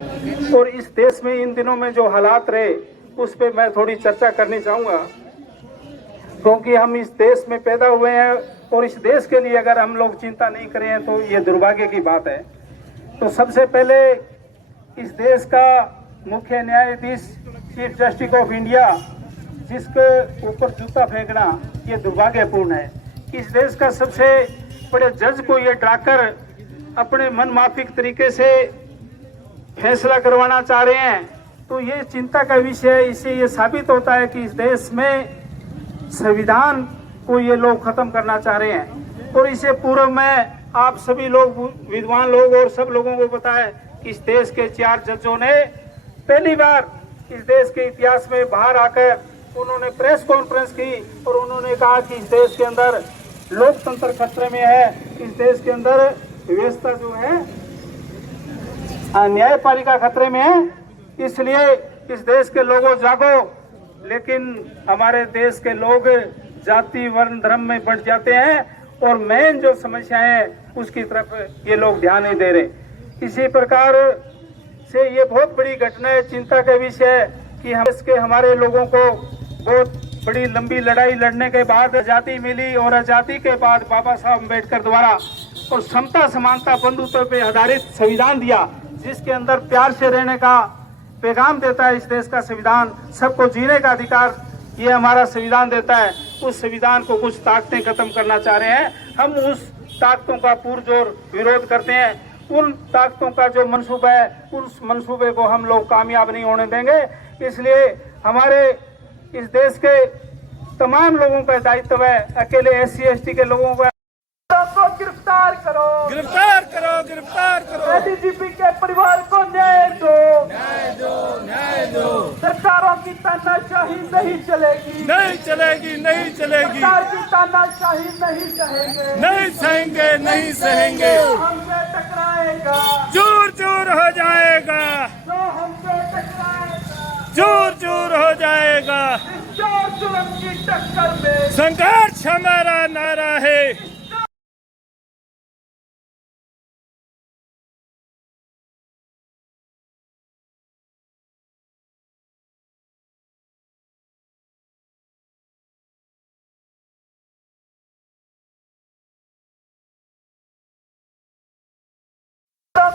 और इस देश में इन दिनों में जो हालात रहे उस पे मैं थोड़ी चर्चा करनी चाहूँगा, क्योंकि हम इस देश में पैदा हुए हैं और इस देश के लिए अगर हम लोग चिंता नहीं करें तो ये दुर्भाग्य की बात है। तो सबसे पहले इस देश का मुख्य न्यायाधीश चीफ जस्टिस ऑफ इंडिया जिसके ऊपर जूता फेंकना ये दुर्भाग्यपूर्ण है। इस देश का सबसे बड़े जज को ये डराकर अपने मन माफिक तरीके से फैसला करवाना चाह रहे हैं, तो ये चिंता का विषय है। इससे ये साबित होता है कि इस देश में संविधान को ये लोग खत्म करना चाह रहे हैं। और इसे पूर्व में आप सभी लोग विद्वान लोग और सब लोगों को पता है कि इस देश के 4 जजों ने पहली बार इस देश के इतिहास में बाहर आकर उन्होंने प्रेस कॉन्फ्रेंस की और उन्होंने कहा कि इस देश के अंदर लोकतंत्र खतरे में है, इस देश के अंदर व्यवस्था जो है न्यायपालिका खतरे में है, इसलिए इस देश के लोगों जागो। लेकिन हमारे देश के लोग जाति वर्ण धर्म में बढ़ जाते हैं और मेन जो समस्याएं हैं उसकी तरफ ये लोग ध्यान नहीं दे रहे। इसी प्रकार से ये बहुत बड़ी घटना है, चिंता का विषय है कि हम इसके हमारे लोगों को बहुत बड़ी लंबी लड़ाई लड़ने के बाद आजादी मिली और आजादी के बाद बाबा साहब अम्बेडकर द्वारा और समता समानता बंधुत्व पे आधारित संविधान दिया, जिसके अंदर प्यार से रहने का पैगाम देता है। इस देश का संविधान सबको जीने का अधिकार ये हमारा संविधान देता है। उस संविधान को कुछ ताकतें खत्म करना चाह रहे हैं। हम उस ताकतों का पुरजोर विरोध करते हैं। उन ताकतों का जो मंसूबा है उस मंसूबे को हम लोग कामयाब नहीं होने देंगे। इसलिए हमारे इस देश के तमाम लोगों का दायित्व है, अकेले SC ST के लोगों का को गिरफ्तार करो, गिरफ्तार करो, गिरफ्तार करो। ADGP के परिवार को न्याय दो, न्याय दो, न्याय दो। सरकारों की तानाशाही नहीं चलेगी, नहीं चलेगी, नहीं चलेगी। सरकार की तानाशाही नहीं सहेंगे, नहीं सहेंगे, नहीं सहेंगे। जो हमसे टकराएगा, चूर चूर हो जाएगा, जो हमसे टकराएगा, चूर चूर हो जाएगा। इस चोर जुल्म की टक्कर में संघर्ष हमारा नारा है।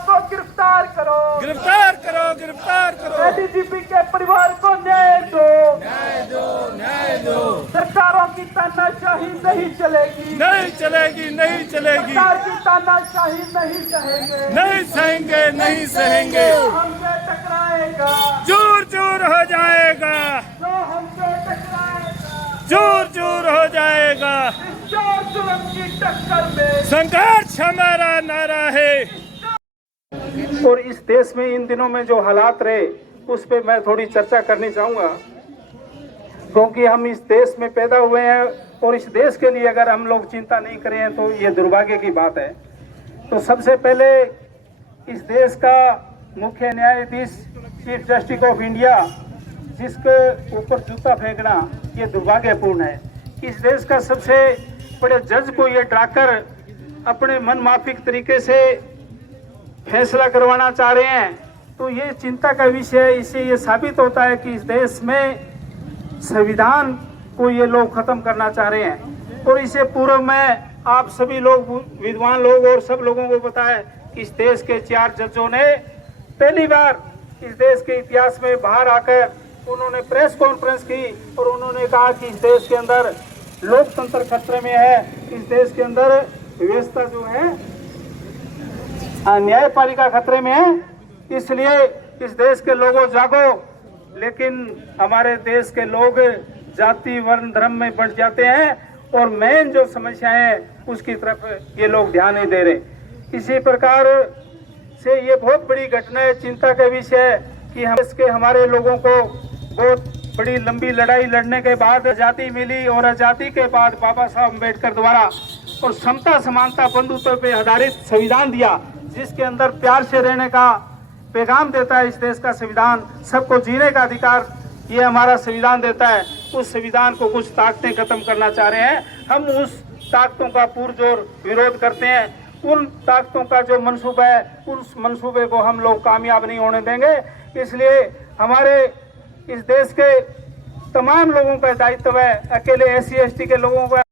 को गिरफ्तार करो, गिरफ्तार करो, गिरफ्तार करो। ADGP के परिवार को न्याय दो, न्याय दो, न्याय दो। सरकारों की तानाशाही नहीं चलेगी, नहीं चलेगी, नहीं चलेगी। सरकार की तानाशाही नहीं सहेंगे, नहीं सहेंगे, नहीं सहेंगे। जो हमसे टकराएगा, चूर चूर हो जाएगा, जो हमसे टकराएगा, चूर चूर हो जाएगा। इस चोर जुल्म की टक्कर में संघर्ष हमारा नारा है। और इस देश में इन दिनों में जो हालात रहे उस पे मैं थोड़ी चर्चा करनी चाहूँगा, क्योंकि हम इस देश में पैदा हुए हैं और इस देश के लिए अगर हम लोग चिंता नहीं करें तो ये दुर्भाग्य की बात है। तो सबसे पहले इस देश का मुख्य न्यायाधीश चीफ जस्टिस ऑफ इंडिया जिसके ऊपर जूता फेंकना ये दुर्भाग्यपूर्ण है। इस देश का सबसे बड़े जज को ये डराकर अपने मन माफिक तरीके से फैसला करवाना चाह रहे हैं, तो ये चिंता का विषय है। इससे ये साबित होता है कि इस देश में संविधान को ये लोग खत्म करना चाह रहे हैं। और इसे पूर्व में आप सभी लोग विद्वान लोग और सब लोगों को पता है कि इस देश के 4 जजों ने पहली बार इस देश के इतिहास में बाहर आकर उन्होंने प्रेस कॉन्फ्रेंस की और उन्होंने कहा कि इस देश के अंदर लोकतंत्र खतरे में है, इस देश के अंदर व्यवस्था जो है न्यायपालिका खतरे में है, इसलिए इस देश के लोगों जागो। लेकिन हमारे देश के लोग जाति वर्ण धर्म में बढ़ जाते हैं और मेन जो समस्याएं हैं उसकी तरफ ये लोग ध्यान नहीं दे रहे। इसी प्रकार से ये बहुत बड़ी घटना है, चिंता का विषय है कि हम इसके हमारे लोगों को बहुत बड़ी लंबी लड़ाई लड़ने के बाद आजादी मिली और आजादी के बाद बाबा साहब अम्बेडकर द्वारा और समता समानता बंधुत्व पे आधारित संविधान दिया, जिसके अंदर प्यार से रहने का पैगाम देता है। इस देश का संविधान सबको जीने का अधिकार ये हमारा संविधान देता है। उस संविधान को कुछ ताकतें खत्म करना चाह रहे हैं। हम उस ताकतों का पुरजोर विरोध करते हैं। उन ताकतों का जो मंसूबा है उस मंसूबे को हम लोग कामयाब नहीं होने देंगे। इसलिए हमारे इस देश के तमाम लोगों का दायित्व है, अकेले SC ST के लोगों का